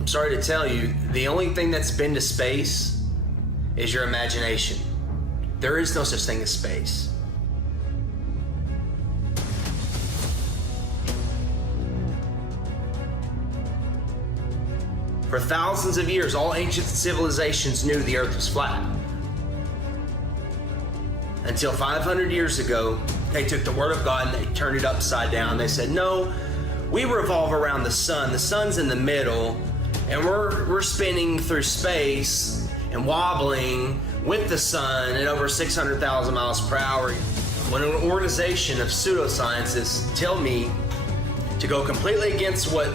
I'm sorry to tell you, the only thing that's been to space is your imagination. There is no such thing as space. For thousands of years, all ancient civilizations knew the Earth was flat. Until 500 years ago, they took the Word of God and they turned it upside down. They said, no, we revolve around the sun. The sun's in the middle, and we're spinning through space and wobbling with the sun at over 600,000 miles per hour. When an organization of pseudoscientists tell me to go completely against what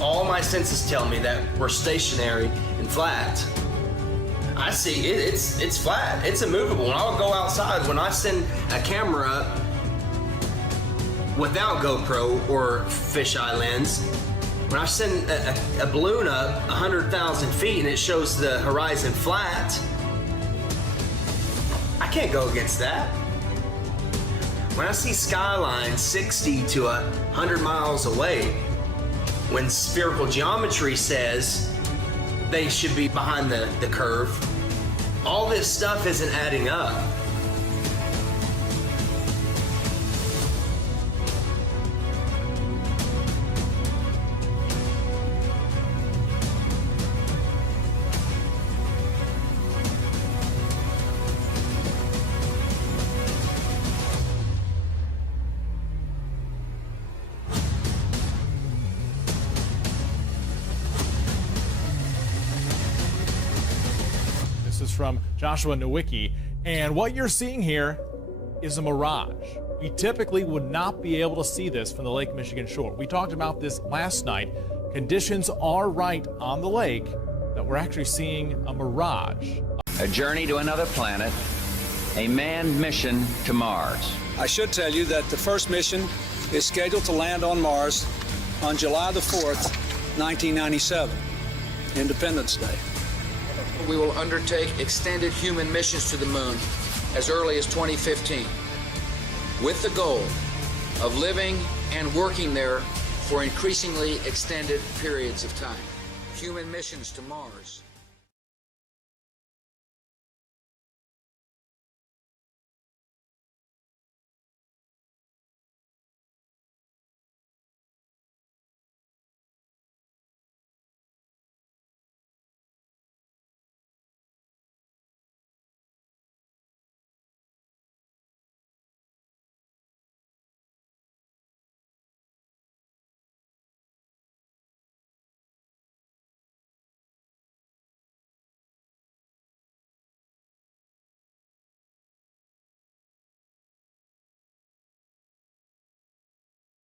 all my senses tell me, that we're stationary and flat, I see it's flat, it's immovable. And I'll go outside, when I send a camera up without GoPro or fisheye lens, when I send a balloon up 100,000 feet and it shows the horizon flat, I can't go against that. When I see skylines 60 to 100 miles away, when spherical geometry says they should be behind the curve, all this stuff isn't adding up. This is from Joshua Nowicki, and what you're seeing here is a mirage. We typically would not be able to see this from the Lake Michigan shore. We talked about this last night. Conditions are right on the lake that we're actually seeing a mirage. A journey to another planet, a manned mission to Mars. I should tell you that the first mission is scheduled to land on Mars on July the 4th, 1997, Independence Day. We will undertake extended human missions to the moon as early as 2015, with the goal of living and working there for increasingly extended periods of time. Human missions to Mars